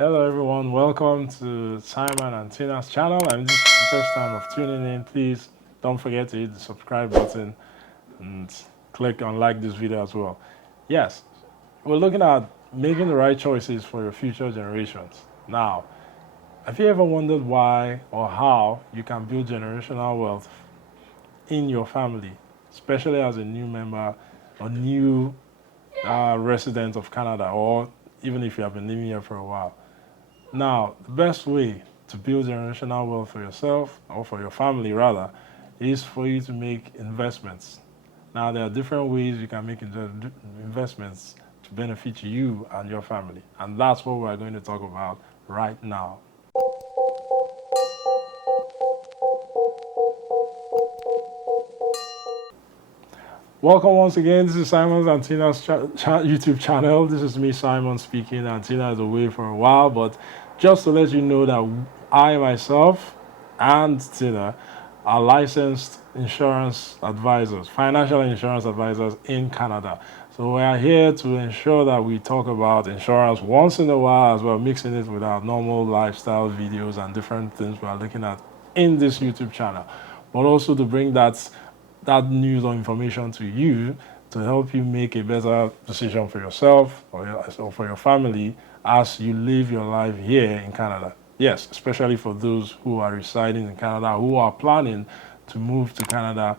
Hello everyone, welcome to Simon and Tina's channel. And this is the first time of tuning in. Please don't forget to hit the subscribe button and click on like this video as well. Yes, we're looking at making the right choices for your future generations. Now, have you ever wondered why or how you can build generational wealth in your family, especially as a new member or new resident of Canada, or even if you have been living here for a while? Now, the best way to build generational wealth for yourself, or for your family rather, is for you to make investments. Now, there are different ways you can make investments to benefit you and your family. And that's what we're going to talk about right now. Welcome once again. This is Simon and Tina's YouTube channel. This is me, Simon, speaking, and Tina is away for a while. But just to let you know that I myself and Tina are licensed insurance advisors, financial insurance advisors in Canada. So we are here to ensure that we talk about insurance once in a while, as well, mixing it with our normal lifestyle videos and different things we are looking at in this YouTube channel, but also to bring that news or information to you to help you make a better decision for yourself or for your family as you live your life here in Canada. Yes, especially for those who are residing in Canada, who are planning to move to Canada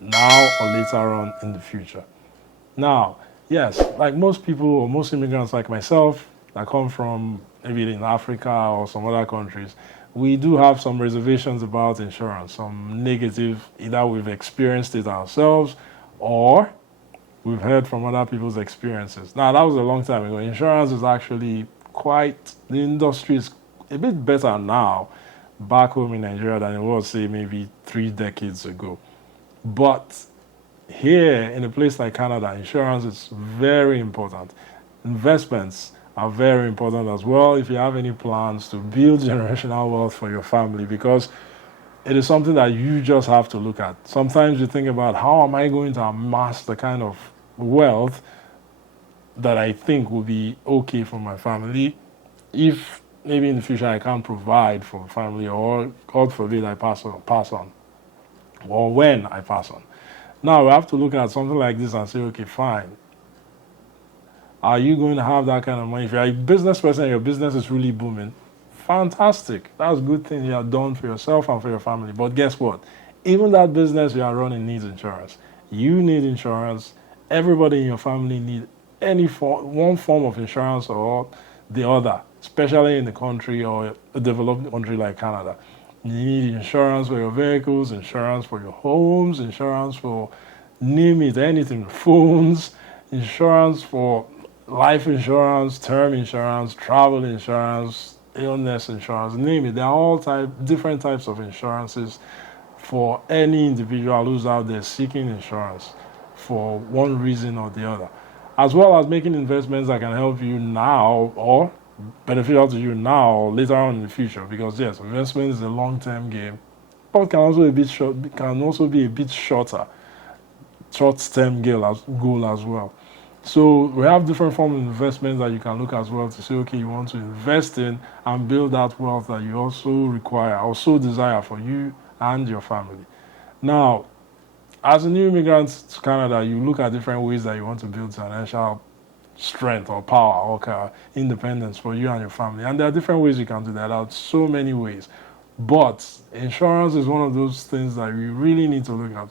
now or later on in the future. Now, yes, like most people or most immigrants like myself that come from maybe in Africa or some other countries, we do have some reservations about insurance, some negative, either we've experienced it ourselves or we've heard from other people's experiences. Now, that was a long time ago. Insurance is actually the industry is a bit better now back home in Nigeria than it was, say, maybe 3 decades ago. But here in a place like Canada, insurance is very important. Investments are very important as well if you have any plans to build generational wealth for your family, because it is something that you just have to look at. Sometimes you think about, how am I going to amass the kind of wealth that I think will be okay for my family if maybe in the future I can't provide for family, or God forbid I pass on, or when I pass on. Now we have to look at something like this and say, okay, fine. Are you going to have that kind of money? If you're a business person and your business is really booming, fantastic. That's a good thing you have done for yourself and for your family. But guess what? Even that business you are running needs insurance. You need insurance. Everybody in your family needs one form of insurance or the other, especially in the country or a developed country like Canada. You need insurance for your vehicles, insurance for your homes, insurance for, name it, anything, phones, insurance for life insurance, term insurance, travel insurance, illness insurance, name it. There are all different types of insurances for any individual who's out there seeking insurance for one reason or the other, as well as making investments that can help you now or beneficial to you now or later on in the future. Because yes, investment is a long-term game, but can also be a bit shorter, short-term goal as well. So we have different forms of investments that you can look as well to say, okay, you want to invest in and build that wealth that you also require, also desire for you and your family. Now, as a new immigrant to Canada, you look at different ways that you want to build financial strength or power or independence for you and your family. And there are different ways you can do that. There are so many ways. But insurance is one of those things that we really need to look at.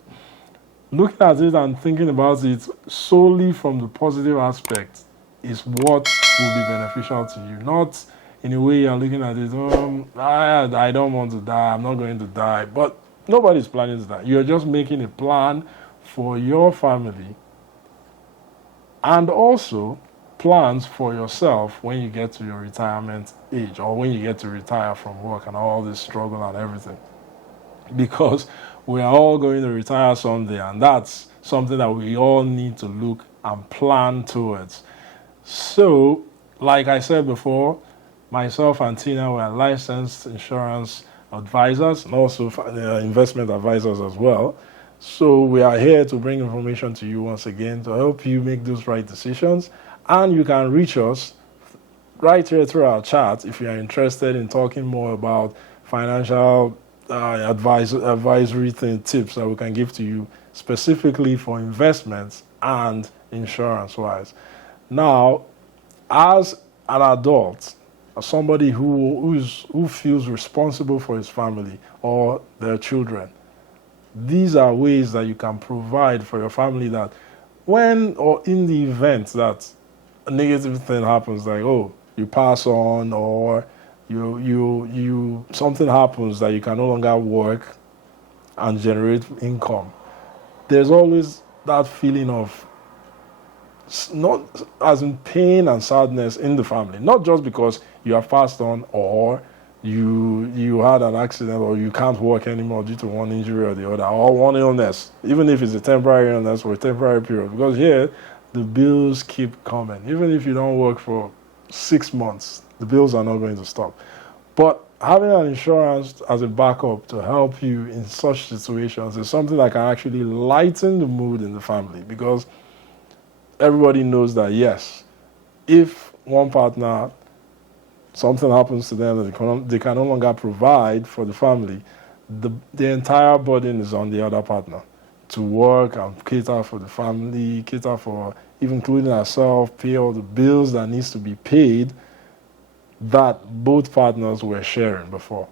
Looking at it and thinking about it solely from the positive aspect is what will be beneficial to you. Not in a way you're looking at it, I don't want to die, I'm not going to die. But nobody's planning to die. You're just making a plan for your family and also plans for yourself when you get to your retirement age, or when you get to retire from work and all this struggle and everything. Because we are all going to retire someday, and that's something that we all need to look and plan towards. So, like I said before, myself and Tina were licensed insurance advisors and also investment advisors as well. So we are here to bring information to you once again to help you make those right decisions. And you can reach us right here through our chat if you are interested in talking more about financial advisory tips that we can give to you specifically for investments and insurance wise. Now, as an adult, as somebody who feels responsible for his family or their children, these are ways that you can provide for your family that when or in the event that a negative thing happens, like, oh, you pass on, or you something happens that you can no longer work and generate income, there's always that feeling of not as in pain and sadness in the family, not just because you have passed on or you had an accident or you can't work anymore due to one injury or the other, or one illness, even if it's a temporary illness or a temporary period, because here the bills keep coming. Even if you don't work for 6 months, the bills are not going to stop. But having an insurance as a backup to help you in such situations is something that can actually lighten the mood in the family, because everybody knows that, yes, if one partner, something happens to them that they can no longer provide for the family, the entire burden is on the other partner to work and cater for the family, cater for, even including ourselves, pay all the bills that needs to be paid that both partners were sharing before.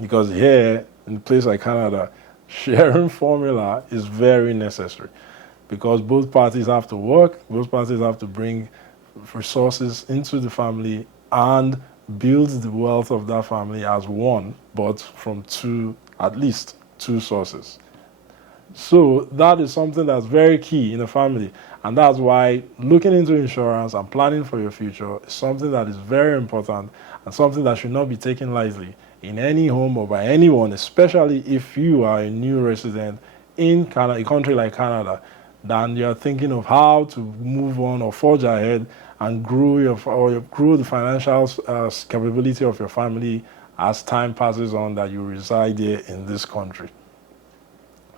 Because here, in a place like Canada, sharing formula is very necessary, because both parties have to work, both parties have to bring resources into the family and build the wealth of that family as one, but from at least two sources. So that is something that's very key in a family, and that's why looking into insurance and planning for your future is something that is very important and something that should not be taken lightly in any home or by anyone, especially if you are a new resident in Canada, a country like Canada, then you're thinking of how to move on or forge ahead and grow the financial capability of your family as time passes on that you reside here in this country.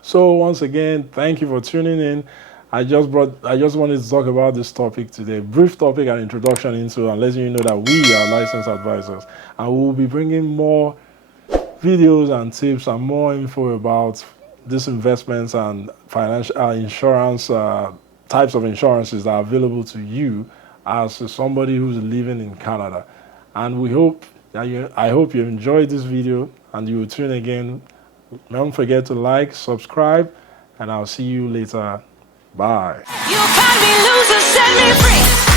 So once again, thank you for tuning in. I just wanted to talk about this topic today, brief topic and introduction into, and letting you know that we are licensed advisors, and we will be bringing more videos and tips and more info about these investments and financial insurance types of insurances that are available to you as somebody who's living in Canada. And I hope you enjoyed this video and you will tune again. Don't forget to like, subscribe, and I'll see you later. Bye. You find me loser, set me free.